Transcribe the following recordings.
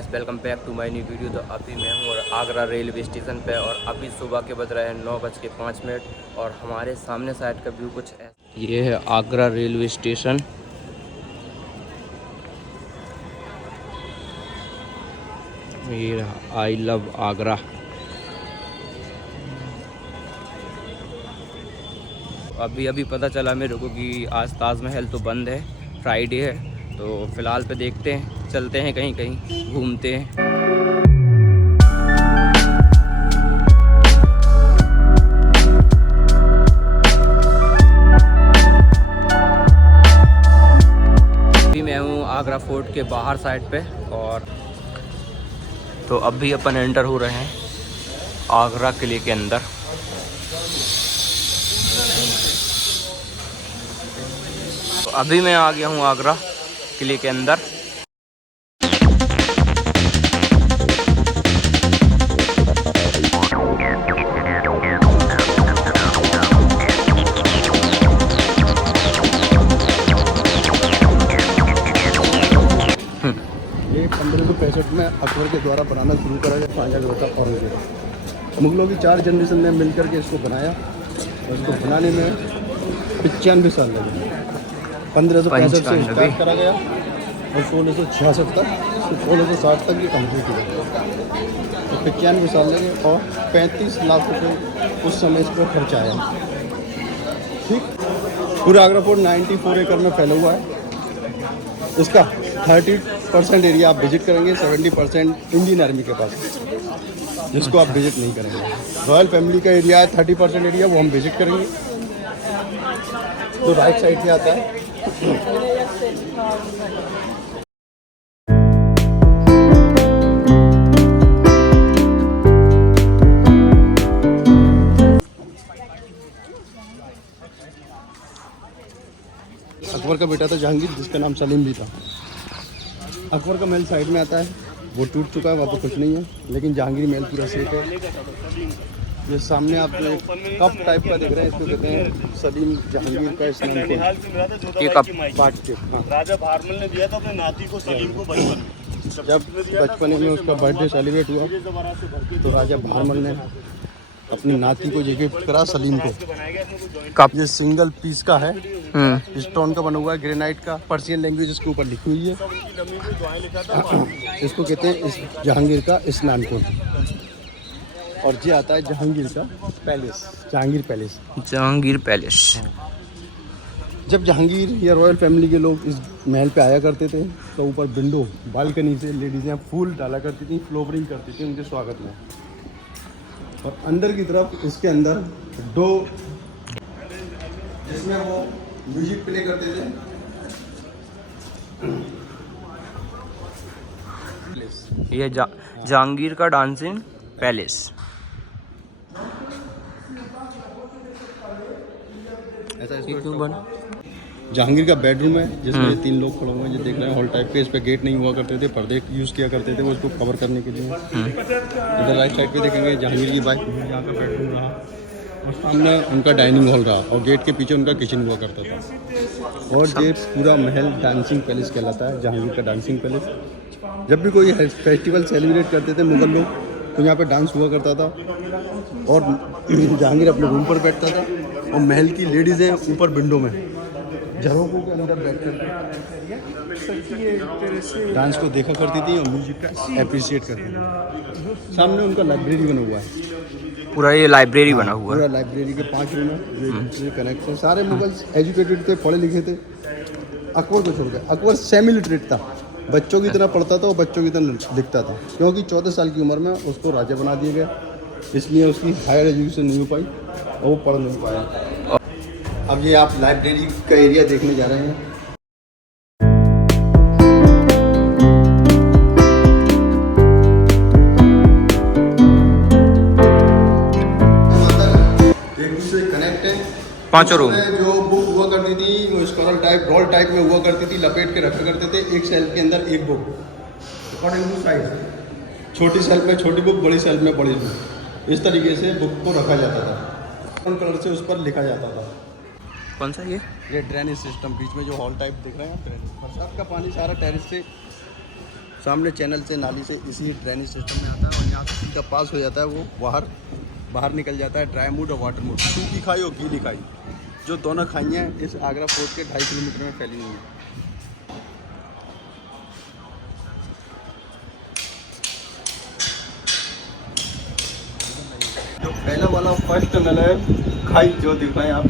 Guys, welcome back to my new video. तो अभी मैं हूँ और आगरा रेलवे स्टेशन पे और अभी सुबह के बज रहे हैं 9:05 और हमारे सामने साइड का व्यू कुछ ऐसा। ये है आगरा रेलवे स्टेशन। ये आई लव आगरा। अभी पता चला मेरे को कि आज ताजमहल तो बंद है, फ्राइडे है। तो फ़िलहाल पे देखते हैं, चलते हैं कहीं कहीं घूमते हैं। अभी मैं हूँ आगरा फोर्ट के बाहर साइड पे और तो अभी अपन एंटर हो रहे हैं आगरा किले के अंदर। तो अभी मैं आ गया हूँ आगरा किले के अंदर। ये 1565 में अकबर के द्वारा बनाना शुरू करा गया शाहजहाँ का औरंगजेब। मुगलों की 4 जनरेशन ने मिलकर के इसको बनाया और इसको बनाने में 95 साल लगे। 1565 से स्टार्ट करा गया और 1666 तक 1660 तक ये कम्प्लीट हुआ। तो 95 साल लगे और 35 लाख रुपये उस समय इस पर खर्च आया। ठीक, पूरा आगरा फोर्ट 94 एकड़ में फैला हुआ है। इसका 30% एरिया आप विजिट करेंगे, 70% इंडियन आर्मी के पास जिसको आप विजिट नहीं करेंगे। रॉयल फैमिली का एरिया है 30% एरिया, वो हम विजिट करेंगे। तो राइट साइड से आता है। अकबर का बेटा था जहांगीर, जिसका नाम सलीम भी था। अकबर का महल साइड में आता है, वो टूट चुका है, वहाँ तो कुछ नहीं है, लेकिन जहांगीर महल पूरा सेफ है। ये सामने आप जो एक कप टाइप का देख रहे हैं, इसको कहते हैं सलीम जहांगीर का स्नान को। ये कप पार्ट के राजा भारमल ने दिया था अपने नाती को सलीम को बचपन। जब बचपन में उसका बर्थडे सेलिब्रेट हुआ तो राजा भारमल ने अपनी नाती को ये गिफ्ट करा सलीम को। कप ये सिंगल पीस का है, स्टोन का बना हुआ है, ग्रेनाइट का। पर्शियन लैंग्वेज इसके ऊपर लिखी हुई है। इसको कहते हैं इस जहांगीर का स्नान कुंड। और ये आता है जहांगीर का palace, Jahangir palace. Jahangir palace. जब जहांगीर या रॉयल फैमिली के लोग इस महल पे आया करते थे तो ऊपर विंडो बालकनी से लेडीजें फूल डाला करती थी, फ्लोवरिंग करती थी उनके स्वागत में। और अंदर की तरफ इसके अंदर 2 जिसमें वो म्यूजिक प्ले करते थे। ये जहांगीर का डांसिंग पैलेस। ऐसा क्यों बना? जहांगीर का बेडरूम है, जिसमें ये 3 लोग खड़े हुए हैं, जो देख रहे हैं हॉल टाइप के। इस पे गेट नहीं हुआ करते थे, पर्दे यूज़ किया करते थे वो उसको कवर करने के लिए। इधर राइट साइड पे देखेंगे जहांगीर की वाइफ, यहाँ का बेडरूम रहा और सामने उनका डाइनिंग हॉल रहा और गेट के पीछे उनका किचन हुआ करता था। और ये पूरा महल डांसिंग पैलेस कहलाता है, जहांगीर का डांसिंग पैलेस। जब भी कोई फेस्टिवल सेलिब्रेट करते थे मुगल लोग तो यहाँ पे डांस हुआ करता था। और जहांगीर अपने रूम पर बैठता था और महल की लेडीज़ें ऊपर विंडो में झरोखों के अंदर बैठकर डांस को देखा करती थी और म्यूजिक का एप्रिशिएट करती थी। सामने उनका लाइब्रेरी बना हुआ है, पूरा ये लाइब्रेरी बना हुआ है। पूरा लाइब्रेरी के 5 रूम है, कनेक्ट है। सारे मुगल्स एजुकेटेड थे, पढ़े लिखे थे। अकबर को छोड़ के अकबर सेमी लिटरेट था, बच्चों की तरह पढ़ता था और बच्चों की तरह लिखता था। क्योंकि 14 साल की उम्र में उसको राजा बना दिया गया, इसलिए उसकी हायर एजुकेशन नहीं हो पाई और वो पढ़ नहीं पाया। अब ये आप लाइब्रेरी का एरिया देखने जा रहे हैं। एक दूसरे कनेक्ट है। 5 रूम। जो बुक हुआ करती थी वो स्कॉलर टाइप, रोल टाइप में हुआ करती थी, लपेट के रखा करते थे। एक सेल्फ के अंदर एक बुक, अकॉर्डिंग टू साइज। छोटी सेल्फ में छोटी बुक, बड़ी सेल्फ में बड़ी बुक। इस तरीके से बुक को रखा जाता था। कलर से उस पर लिखा जाता था। कौन सा? ये ड्रेनेज सिस्टम, बीच में जो हॉल टाइप दिख रहे हैं, ड्रेनेज। बरसात का पानी सारा टेरेस से सामने चैनल से नाली से इसी ड्रेनेज सिस्टम में आता है और यहाँ से सीधा पास हो जाता है वो बाहर निकल जाता है ड्राई मूड और वाटर मूड, सूखी खाई और गीली खाई, जो दोनों खाइयाँ इस आगरा फोर्ट के 2.5 किलोमीटर में फैली हुई हैं। जो पहला वाला फर्स्ट टनल है खाई जो दिखाएं आप,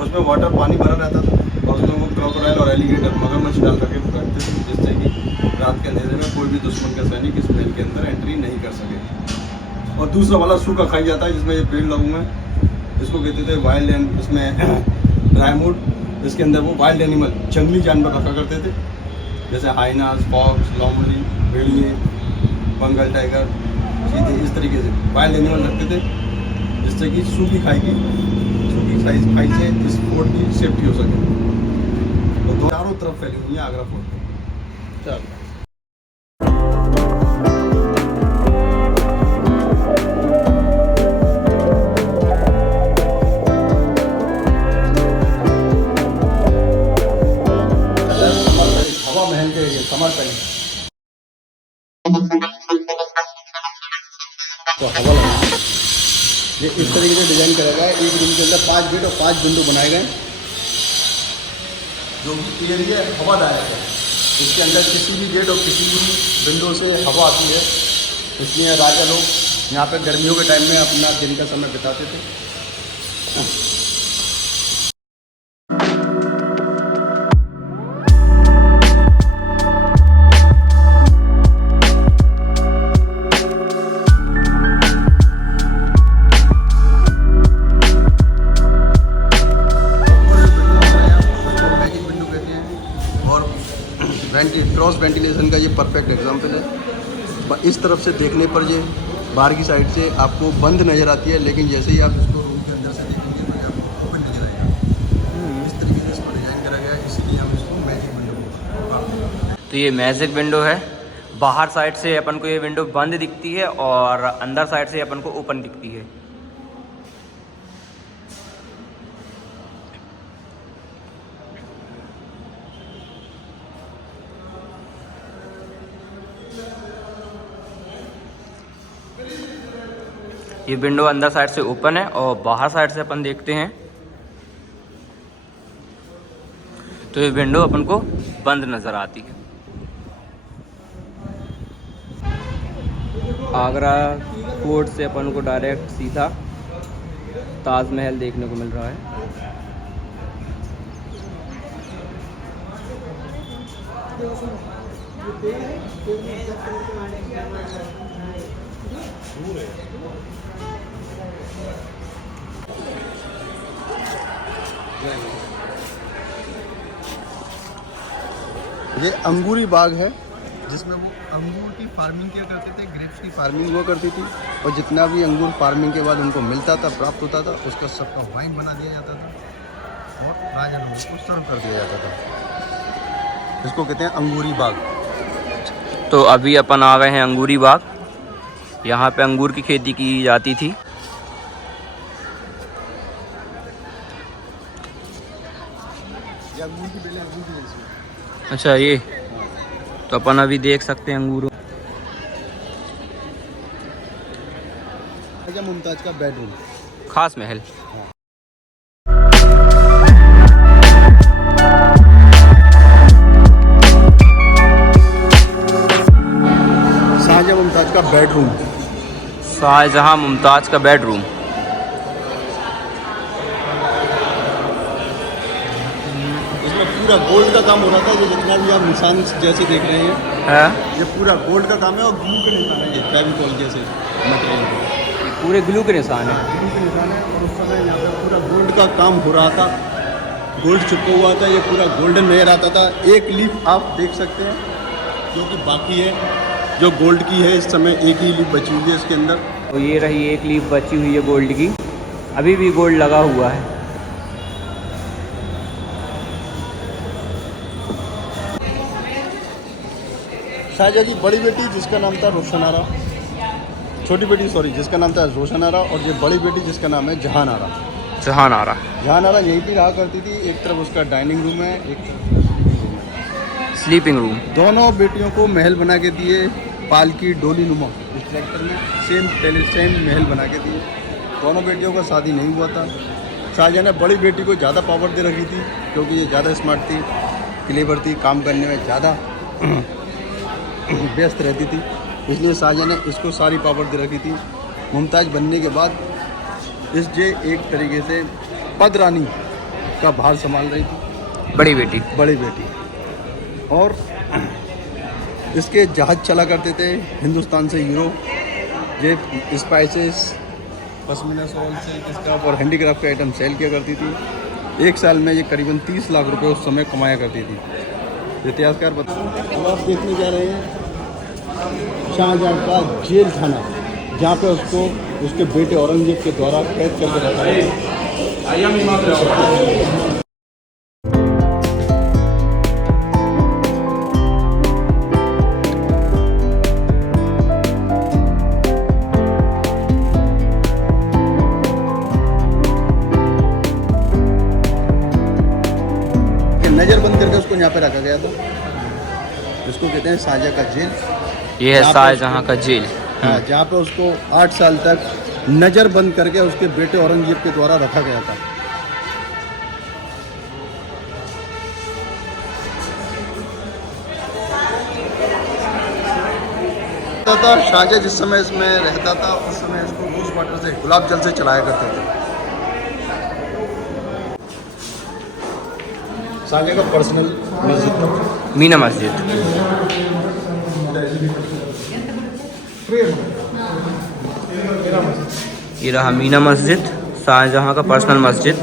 उसमें वाटर पानी भरा रहता था और उसमें वो क्रोकोडाइल और एलिगेटर मगरमच्छ डाल करके पकड़ते थे, जिससे कि रात के अंधेरे में कोई भी दुश्मन का सैनिक इस महल के अंदर एंट्री नहीं कर सके। और दूसरा वाला सूखा खाई जाता है जिसमें ये पेड़ लगूंगा है, इसको कहते थे वाइल्ड एंड, इसमें ड्राई मूड, इसके अंदर वो वाइल्ड एनिमल जंगली जानवर रखा करते थे, जैसे हाइनास, फॉक्स, लोमड़ी, भेड़िए, बंगाल टाइगर, चीते, इस तरीके से वाइल्ड एनिमल रखते थे, जिससे कि सूखी खाई से इस फोर्ट की सेफ्टी हो सके। तो चारों तरफ फैली हुई है आगरा फोर्ट। चलो हवा महल के एरिया समर टाइम तो हवा लगा ये इस तरीके से डिज़ाइन करा गया है। एक रूम के अंदर 5 बेड और 5 विंडो बनाए गए, जो एरिया हवादायक है। इसके अंदर किसी भी गेट और किसी भी विंडो से हवा आती है, इसलिए राजा लोग यहाँ पे गर्मियों के टाइम में अपना दिन का समय बिताते थे। क्रॉस वेंटिलेशन का ये परफेक्ट एग्जांपल है। इस तरफ से देखने पर ये बाहर की साइड से आपको बंद नज़र आती है, लेकिन जैसे ही आप इसको रूम के अंदर से देखेंगे तो आपको ओपन नज़र आएगा। इस तरीके से इसको डिज़ाइन करा गया है, इसीलिए हम इसको मैजिक विंडो बोलते हैं। तो ये मैजिक विंडो है, बाहर साइड से अपन को ये विंडो बंद दिखती है और अंदर साइड से अपन को ओपन दिखती है। ये विंडो अंदर साइड से ओपन है और बाहर साइड से अपन देखते हैं तो ये विंडो अपन को बंद नज़र आती है। आगरा फोर्ट से अपन को डायरेक्ट सीधा ताजमहल देखने को मिल रहा है। ये अंगूरी बाग है, जिसमें वो अंगूर की फार्मिंग किया करते थे, ग्रेप्स की फार्मिंग हुआ करती थी, और जितना भी अंगूर फार्मिंग के बाद उनको मिलता था, प्राप्त होता था, उसका सबका वाइन बना दिया जाता था और राजा लोगों को सर्व कर दिया जाता था। इसको कहते हैं अंगूरी बाग। तो अभी अपन आ गए हैं अंगूरी बाग। यहाँ पे अंगूर की खेती की जाती थी। अंगूर की बेलें अंगूर की जैसी है। अच्छा, ये तो अपन अभी देख सकते हैं अंगूर। मुमताज का बेडरूम, खास महल। शाहजहां मुमताज का बेडरूम। शाहजहां मुमताज का बेडरूम। इसमें पूरा गोल्ड का काम हो रहा था, जो जितना भी आप निशान जैसे देख रहे हैं, ये पूरा गोल्ड का काम है और ग्लू के निशान है, ये फेविकॉल जैसे मटेरियल पूरे ग्लू के निशान है। ग्लू के निशान है। और उस समय यहाँ पे पूरा गोल्ड का काम हो रहा था, गोल्ड चिपका हुआ था, ये पूरा गोल्डन नजर आता था। एक लीफ आप देख सकते हैं जो कि बाकी है, जो गोल्ड की है। इस समय एक ही लीफ बची हुई है इसके अंदर। तो ये रही एक लीफ बची हुई है गोल्ड की, अभी भी गोल्ड लगा हुआ है। शाहजहां की बड़ी बेटी जिसका नाम था रोशन आरा, छोटी बेटी जिसका नाम था रोशन आरा, और ये बड़ी बेटी जिसका नाम है जहान आरा। जहान आरा। जहान आरा यहीं पर रहा करती थी। एक तरफ उसका डाइनिंग रूम है, एक तरफ स्लीपिंग रूम। दोनों बेटियों को महल बना के दिए, पालकी डोली नुमा इस ट्रैक्टर में सेम महल बना के दिए। दोनों बेटियों का शादी नहीं हुआ था। शाहजहाँ ने बड़ी बेटी को ज़्यादा पावर दे रखी थी क्योंकि ये ज़्यादा स्मार्ट थी, क्लेवर थी, काम करने में ज़्यादा व्यस्त रहती थी, इसलिए शाहजहाँ ने इसको सारी पावर दे रखी थी। मुमताज़ बनने के बाद ये एक तरीके से पदरानी का भार संभाल रही थी, बड़ी बेटी। और इसके जहाज़ चला करते थे हिंदुस्तान से यूरोप, ये spices, pashmina shawl, silk scarf और हैंडीक्राफ्ट के आइटम सेल किया करती थी। एक साल में ये करीबन 30 लाख रुपए उस समय कमाया करती थी। इतिहासकार अब आप देखने जा रहे हैं शाहजहाँ का जेल खाना, जहाँ पे उसको उसके बेटे औरंगजेब के द्वारा कैद करके रखा गया। नजर बंद करके उसको यहाँ पे रखा गया था, इसको कहते हैं शाहजहाँ का जेल। ये है शाहजहाँ का जेल। हाँ, जहाँ पे उसको 8 साल तक नज़र बंद करके उसके बेटे औरंगजेब के द्वारा रखा गया था। शाहजहाँ जिस समय इसमें रहता था उस समय इसको रोज वाटर से, गुलाब जल से चलाया करते थे। शाहजहाँ का पर्सनल मस्जिद था, मीना मस्जिद। ये रहा मीना मस्जिद, शाहजहाँ का पर्सनल मस्जिद।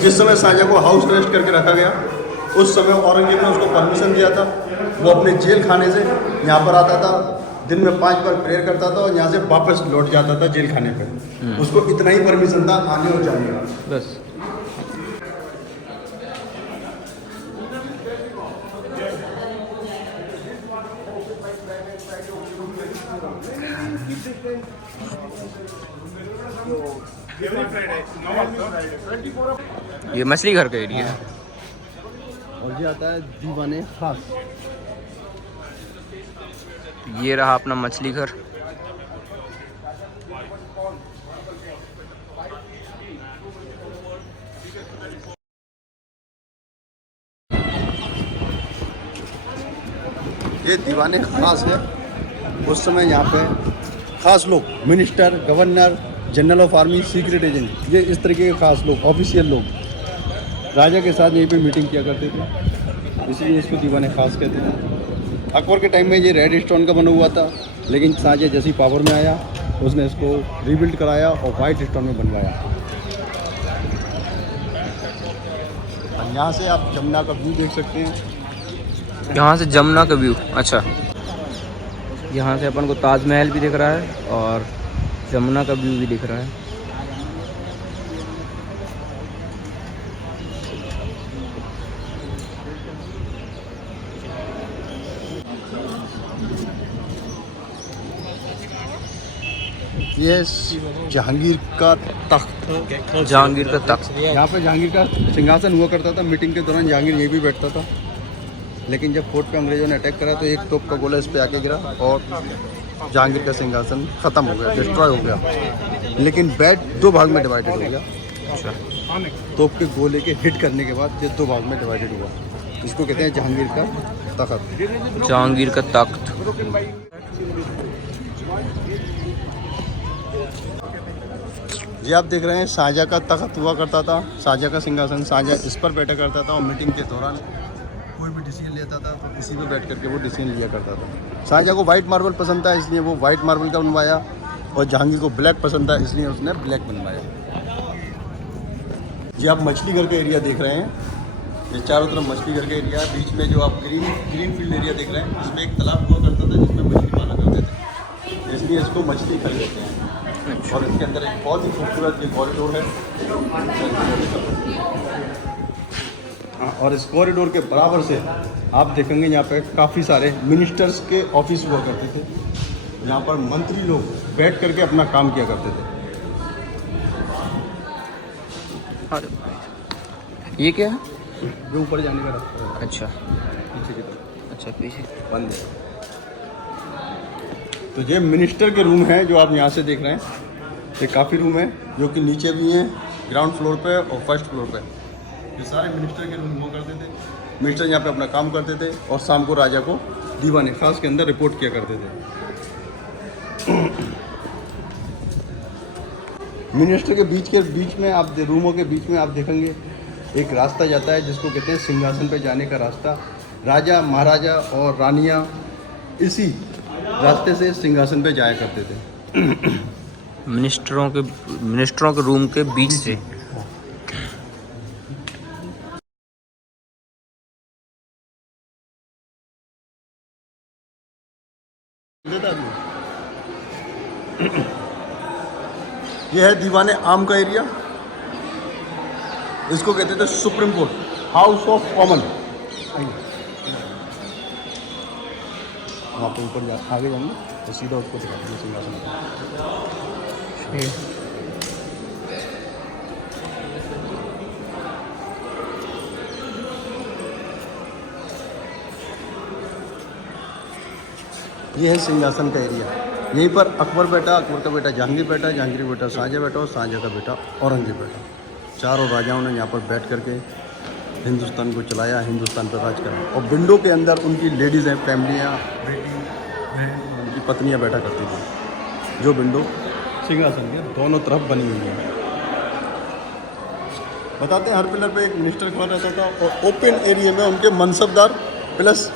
जिस समय शाहजहाँ को हाउस अरेस्ट करके रखा गया उस समय औरंगजेब ने उसको परमिशन दिया था। वो अपने जेल खाने से यहाँ पर आता था, दिन में 5 बार प्रेयर करता था और यहाँ से वापस लौट जाता था जेल खाने पर। उसको इतना ही परमिशन था आने और जाने का, बस। ये मछली घर का एरिया है। और ये आता है दीवाने खास। ये रहा अपना मछली घर। ये दीवाने खास है। उस समय यहाँ पे खास लोग, minister, governor, general of army, secret agent, ये इस तरीके के खास लोग, ऑफिशियल लोग राजा के साथ यहीं पे मीटिंग किया करते थे, इसलिए इसको दीवाने खास कहते हैं। अकबर के टाइम में ये रेड स्टोन का बना हुआ था, लेकिन शाहजहाँ जैसी पावर में आया उसने इसको रीबिल्ड कराया और वाइट स्टोन में बनवाया। और यहाँ से आप जमुना का व्यू देख सकते हैं। यहाँ से जमुना का व्यू, अच्छा, यहाँ से अपन को ताजमहल भी दिख रहा है और जमुना का व्यू भी दिख रहा है। ये जहांगीर का तख्त, जहांगीर का तख्त। यहाँ पे जहांगीर का सिंहासन हुआ करता था। मीटिंग के दौरान जहांगीर यहीं भी बैठता था, लेकिन जब फोर्ट पे अंग्रेजों ने अटैक करा तो एक तोप का गोला इस पे आके गिरा और जहांगीर का सिंहासन ख़त्म हो गया, डिस्ट्रॉय हो गया। लेकिन बैट 2 भाग में डिवाइडेड हो गया। अच्छा, तोप के गोले के हिट करने के बाद ये 2 भाग में डिवाइडेड हुआ। इसको कहते हैं जहांगीर का तख्त। जहांगीर का तख्त। ये आप देख रहे हैं शाहजहाँ का तख्त हुआ करता था, शाहजहाँ का सिंहासन। शाहजहाँ इस पर बैठा करता था और मीटिंग के दौरान कोई भी डिसीजन लेता था तो इसी पे बैठ करके वो डिसीजन लिया करता था। शाहजहाँ को वाइट मार्बल पसंद था, इसलिए वो वाइट मार्बल का बनवाया, और जहांगीर को ब्लैक पसंद था, इसलिए उसने ब्लैक बनवाया। ये आप मछली घर का एरिया देख रहे हैं, ये चारों तरफ मछली घर का एरिया है। बीच में जो आप ग्रीन फील्ड एरिया देख रहे हैं, इसमें एक तालाब हुआ करता था जिसमें मछली पाला करते थे, इसलिए इसको मछली घर कहते हैं। और इसके अंदर एक बहुत ही खूबसूरत ये कॉरिडोर है। और इस कॉरिडोर के बराबर से आप देखेंगे यहाँ पे काफ़ी सारे मिनिस्टर्स के ऑफिस हुआ करते थे, यहाँ पर मंत्री लोग बैठ करके अपना काम किया करते थे। ये क्या है? जो ऊपर जाने का रास्ता है अच्छा पीछे की तरफ अच्छा, पीछे बंद है। तो ये मिनिस्टर के रूम हैं जो आप यहाँ से देख रहे हैं। ये काफ़ी रूम है जो कि नीचे भी हैं, ग्राउंड फ्लोर पे और फर्स्ट फ्लोर पे। ये सारे मिनिस्टर के रूम हुआ करते थे। मिनिस्टर यहाँ पे अपना काम करते थे और शाम को राजा को दीवाने खास के अंदर रिपोर्ट किया करते थे। मिनिस्टर के बीच में आप रूमों के बीच में आप देखेंगे एक रास्ता जाता है जिसको कहते हैं सिंहासन पे जाने का रास्ता। राजा महाराजा और रानियाँ इसी रास्ते से सिंहासन पे जाया करते थे। मिनिस्टरों के रूम के बीच से। यह है दीवाने आम का एरिया। इसको कहते थे supreme court, house of common. वहाँ पे ऊपर आगे जाएंगे तो सीधा उसको दिखाएंगे सिंहासन। ये है सिंहासन का एरिया। यहीं पर अकबर बैठा, अकबर का बेटा जहांगीर बैठा, जहांगीर का बेटा शाहजहाँ बैठा और शाहजहाँ का बेटा औरंगजेब बैठा। चारों राजाओं ने यहाँ पर बैठ करके हिंदुस्तान को चलाया, हिंदुस्तान पर राज करा। और विंडो के अंदर उनकी लेडीज़ हैं, फैमिलियाँ, बेटी बहन, उनकी पत्नियाँ बैठा करती थी, जो विंडो सिंहासन के दोनों तरफ बनी हुई है। बताते हैं हर पिलर पे एक मिनिस्टर खड़ा रहता था और ओपन एरिया में उनके मनसबदार plus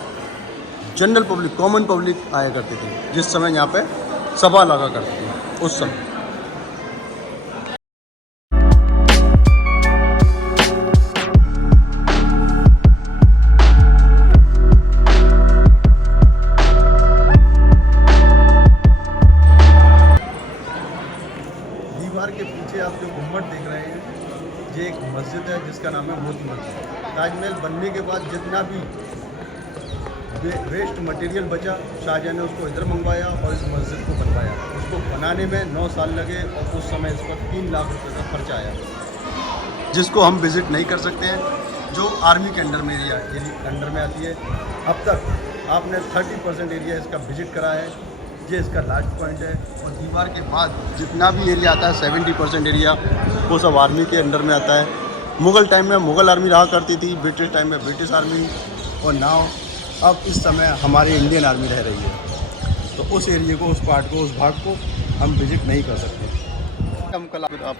general public, common public आया करती थी, जिस समय यहाँ पे सभा लगा करती थी उस समय। दीवार के पीछे आप जो गुम्बद देख रहे हैं, ये एक मस्जिद है जिसका नाम है मोती मस्जिद। ताजमहल बनने के बाद जितना भी वेस्ट मटेरियल बचा, शाहजहाँ ने उसको इधर मंगवाया और इस मस्जिद को बनवाया। उसको बनाने में 9 साल लगे और उस समय इस पर 3 लाख रुपए का खर्चा आया, जिसको हम विज़िट नहीं कर सकते हैं, जो आर्मी के अंडर में अंडर में आती है। अब तक आपने 30% एरिया इसका विजिट करा है। ये इसका लास्ट पॉइंट है। और दीवार के बाद जितना भी एरिया आता है 70% एरिया वो सब आर्मी के अंडर में आता है। मुग़ल टाइम में मुग़ल आर्मी रहा करती थी, ब्रिटिश टाइम में ब्रिटिश आर्मी, और नाउ अब इस समय हमारी इंडियन आर्मी रह रही है। तो उस एरिया को, उस पार्ट को, उस भाग को हम विजिट नहीं कर सकते। हम कल आप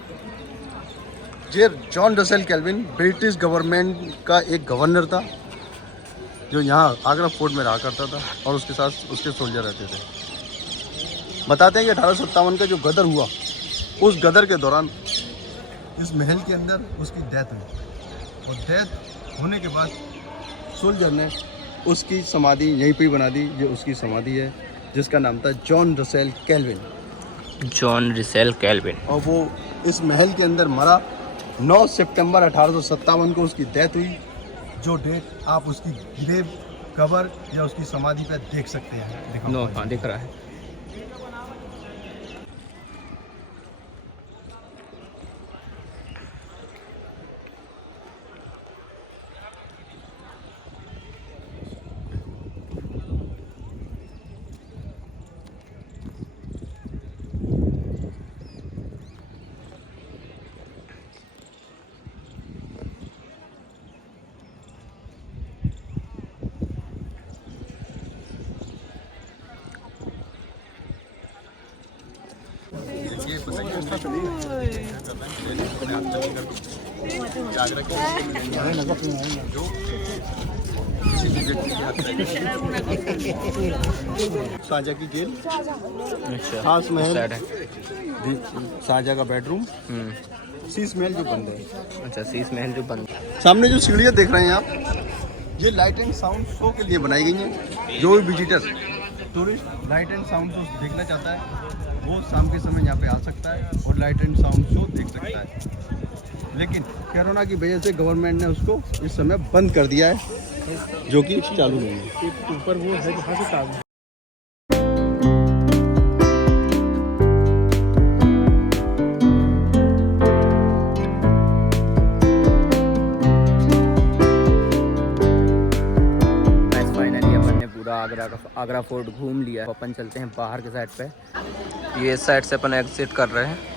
ये John Russell kelvin British government का एक गवर्नर था जो यहाँ आगरा फोर्ट में रहा करता था और उसके साथ उसके सोल्जर रहते थे। बताते हैं कि 1857 का जो गदर हुआ, उस गदर के दौरान इस महल के अंदर उसकी डेथ हुई और डेथ होने के बाद सोल्जर ने उसकी समाधि यहीं पे ही बना दी। ये उसकी समाधि है जिसका नाम था John Russell kelvin. John Russell kelvin. और वो इस महल के अंदर मरा। 9 सितंबर 1857 को उसकी डेथ हुई। जो डेट आप उसकी ग्रेव कवर या उसकी समाधि पे देख सकते हैं। हाँ, दिख रहा है। शाहजहाँ की जेल, खास महल, शाहजहाँ का बेडरूम, शीश महल जो बंद है। अच्छा, शीश महल जो बंद है। सामने जो सीढ़ियाँ देख रहे हैं आप, ये लाइट एंड साउंड शो के लिए बनाई गई हैं। जो भी visitor tourist light and sound show देखना चाहता है वो शाम के समय यहाँ पे आ सकता है और लाइट एंड साउंड शो देख सकता है। लेकिन कोरोना की वजह से गवर्नमेंट ने उसको इस समय बंद कर दिया है, जो कि चालू नहीं है। ऊपर वो है जहाँ से चालू पूरा आगरा फोर्ट घूम लिया। अपन चलते हैं बाहर के साइड पे। ये इस साइड से अपन एग्जिट कर रहे हैं।